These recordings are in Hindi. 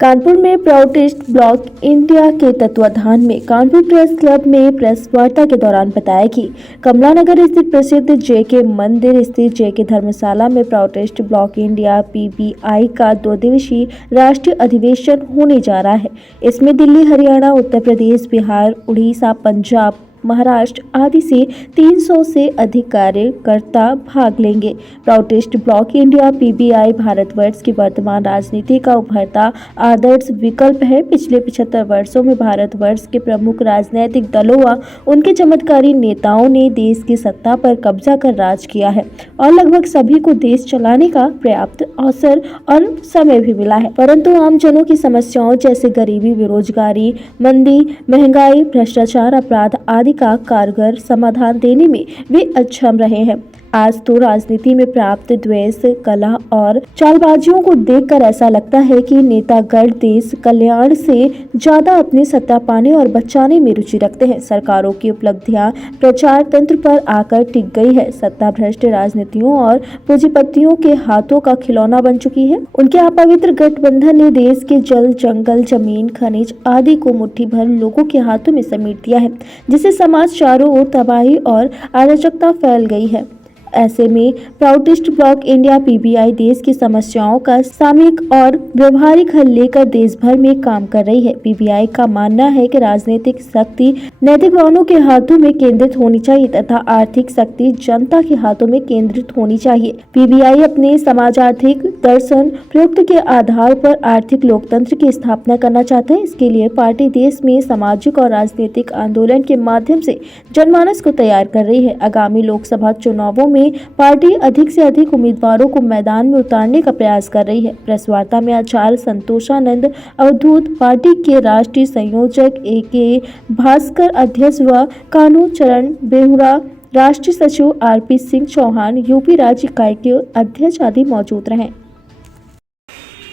कानपुर में प्राउडिस्ट ब्लॉक इंडिया के तत्वाधान में कानपुर प्रेस क्लब में प्रेस वार्ता के दौरान बताया कि कमलानगर स्थित प्रसिद्ध जेके मंदिर स्थित जेके धर्मशाला में प्राउडिस्ट ब्लॉक इंडिया पीबीआई का 2 दिवसीय राष्ट्रीय अधिवेशन होने जा रहा है। इसमें दिल्ली, हरियाणा, उत्तर प्रदेश, बिहार, उड़ीसा, पंजाब, महाराष्ट्र आदि से 300 से अधिक कार्यकर्ता भाग लेंगे। प्राउडिस्ट ब्लॉक इंडिया पीबीआई भारतवर्ष की वर्तमान राजनीति का उभरता आदर्श विकल्प है। पिछले 75 वर्षों में भारतवर्ष के प्रमुख राजनीतिक दलों व उनके चमत्कारी नेताओं ने देश की सत्ता पर कब्जा कर राज किया है और लगभग सभी को देश चलाने का पर्याप्त अवसर और समय भी मिला है, परंतु आम जनों की समस्याओं जैसे गरीबी, बेरोजगारी, मंदी, महंगाई, भ्रष्टाचार, अपराध आदि का कारगर समाधान देने में वे अक्षम रहे हैं। आज तो राजनीति में प्राप्त द्वेष, कलह और चालबाजियों को देखकर ऐसा लगता है कि नेतागण देश कल्याण से ज्यादा अपनी सत्ता पाने और बचाने में रुचि रखते हैं। सरकारों की उपलब्धियां प्रचार तंत्र पर आकर टिक गई है। सत्ता भ्रष्ट राजनीतियों और पूंजीपतियों के हाथों का खिलौना बन चुकी है। उनके अपवित्र गठबंधन ने देश के जल, जंगल, जमीन, खनिज आदि को मुट्ठी भर लोगों के हाथों में समेट दिया है, जिससे समाज चारों ओर तबाही और अराजकता फैल गई है। ऐसे में प्राउडिस्ट ब्लॉक इंडिया पीबीआई देश की समस्याओं का सामयिक और व्यवहारिक हल लेकर देश भर में काम कर रही है। पीबीआई का मानना है कि राजनीतिक शक्ति नैतिक वाहनों के हाथों में केंद्रित होनी चाहिए तथा आर्थिक शक्ति जनता के हाथों में केंद्रित होनी चाहिए। पीबीआई अपने समाज आर्थिक दर्शन प्रयुक्त के आधार पर आर्थिक लोकतंत्र की स्थापना करना चाहता है। इसके लिए पार्टी देश में सामाजिक और राजनीतिक आंदोलन के माध्यम से जनमानस को तैयार कर रही है। आगामी लोकसभा चुनावों में पार्टी अधिक से अधिक उम्मीदवारों को मैदान में उतारने का प्रयास कर रही है। प्रेस वार्ता में आचार्य संतोषानंद अवधूत, पार्टी के राष्ट्रीय संयोजक AK भास्कर, अध्यक्ष व कानू चरण बेहुरा, राष्ट्रीय सचिव RP सिंह चौहान, यूपी राज्य इकाई के अध्यक्ष आदि मौजूद रहे।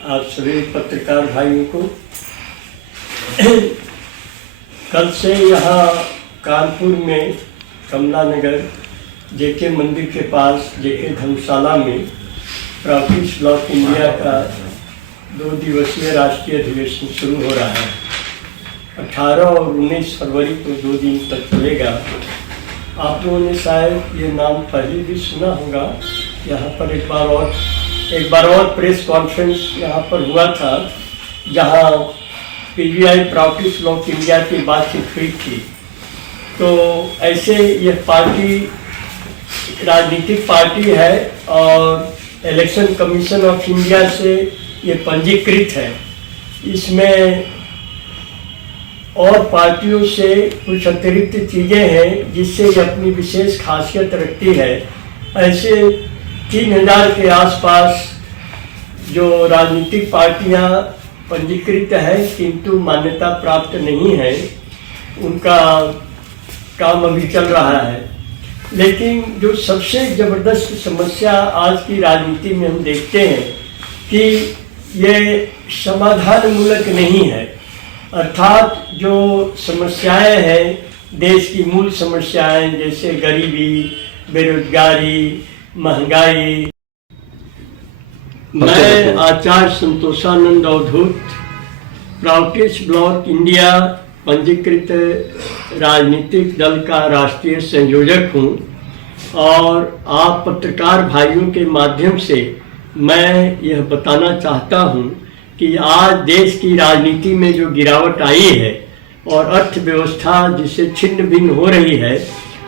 आप सभी पत्रकार भाइयों को कल से यहाँ कानपुर में कमलानगर जेके मंदिर के पास जेके धर्मशाला में प्राउडिस्ट ब्लॉक इंडिया का 2 दिवसीय राष्ट्रीय अधिवेशन शुरू हो रहा है। 18 और 19 फरवरी को 2 दिन तक चलेगा। आप लोगों ने शायद ये नाम पहले भी सुना होगा। यहाँ पर एक बार और प्रेस कॉन्फ्रेंस यहाँ पर हुआ था, जहाँ पीबीआई प्राउडिस्ट ब्लॉक इंडिया की बातचीत हुई थी। तो ऐसे यह पार्टी राजनीतिक पार्टी है और इलेक्शन कमीशन ऑफ इंडिया से ये पंजीकृत है। इसमें और पार्टियों से कुछ अतिरिक्त चीज़ें हैं जिससे ये अपनी विशेष खासियत रखती है। ऐसे 3000 के आसपास जो राजनीतिक पार्टियां पंजीकृत हैं किंतु मान्यता प्राप्त नहीं है, उनका काम अभी चल रहा है। लेकिन जो सबसे ज़बरदस्त समस्या आज की राजनीति में हम देखते हैं कि ये समाधान मूलक नहीं है। अर्थात जो समस्याएं हैं, देश की मूल समस्याएं जैसे गरीबी, बेरोजगारी, महंगाई। मैं आचार्य संतोषानंद अवधूत, प्राउडिस्ट ब्लॉक इंडिया पंजीकृत राजनीतिक दल का राष्ट्रीय संयोजक हूँ और आप पत्रकार भाइयों के माध्यम से मैं यह बताना चाहता हूँ कि आज देश की राजनीति में जो गिरावट आई है और अर्थव्यवस्था जिससे छिन्न भिन्न हो रही है,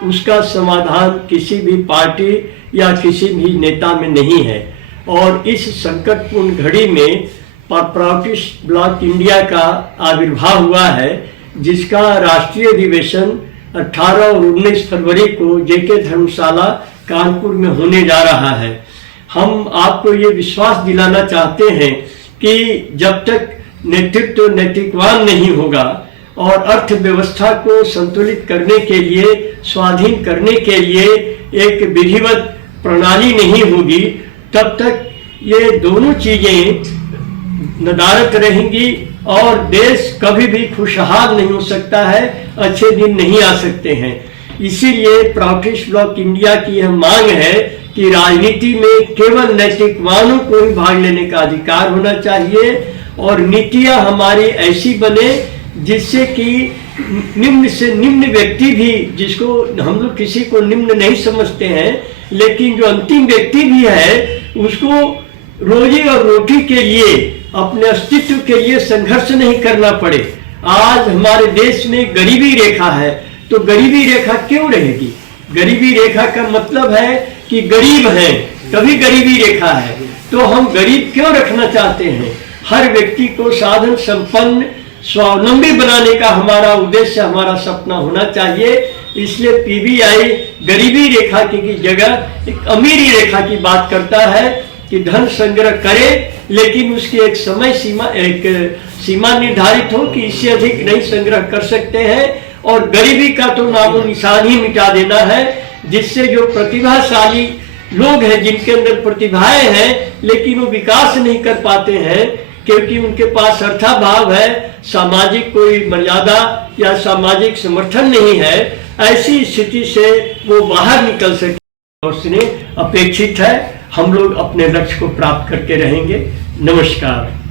उसका समाधान किसी भी पार्टी या किसी भी नेता में नहीं है। और इस संकटपूर्ण घड़ी में प्राउडिस्ट ब्लॉक इंडिया का आविर्भाव हुआ है, जिसका राष्ट्रीय अधिवेशन 18 और 19 फरवरी को जेके धर्मशाला कानपुर में होने जा रहा है। हम आपको ये विश्वास दिलाना चाहते हैं कि जब तक नेतृत्व नैतिकवान नहीं होगा और अर्थव्यवस्था को संतुलित करने के लिए, स्वाधीन करने के लिए एक विधिवत प्रणाली नहीं होगी, तब तक ये दोनों चीजें नदारद रहेंगी और देश कभी भी खुशहाल नहीं हो सकता है, अच्छे दिन नहीं आ सकते हैं। इसीलिए प्राउडिस्ट ब्लॉक इंडिया की यह मांग है कि राजनीति में केवल नैतिकवानों को ही भाग लेने का अधिकार होना चाहिए और नीतियां हमारी ऐसी बने जिससे कि निम्न से निम्न व्यक्ति भी, जिसको हम लोग किसी को निम्न नहीं समझते हैं, लेकिन जो अंतिम व्यक्ति भी है उसको रोजी और रोटी के लिए, अपने अस्तित्व के लिए संघर्ष नहीं करना पड़े। आज हमारे देश में गरीबी रेखा है, तो गरीबी रेखा क्यों रहेगी? गरीबी रेखा का मतलब है कि गरीब हैं, तभी गरीबी रेखा है। तो हम गरीब क्यों रखना चाहते हैं? हर व्यक्ति को साधन संपन्न स्वावलंबी बनाने का हमारा उद्देश्य, हमारा सपना होना चाहिए। इसलिए पीबीआई गरीबी रेखा की जगह एक अमीरी रेखा की बात करता है कि धन संग्रह करे, लेकिन उसकी एक समय सीमा, एक सीमा निर्धारित हो कि इससे अधिक नहीं संग्रह कर सकते हैं। और गरीबी का तो नामो निशान ही मिटा देना है, जिससे जो प्रतिभाशाली लोग हैं, जिनके अंदर प्रतिभाएं हैं, लेकिन वो विकास नहीं कर पाते हैं क्योंकि उनके पास अर्थाभाव है, सामाजिक कोई मर्यादा या सामाजिक समर्थन नहीं है, ऐसी स्थिति से वो बाहर निकल सके। उसने अपेक्षित है हम लोग अपने लक्ष्य को प्राप्त करके रहेंगे। नमस्कार।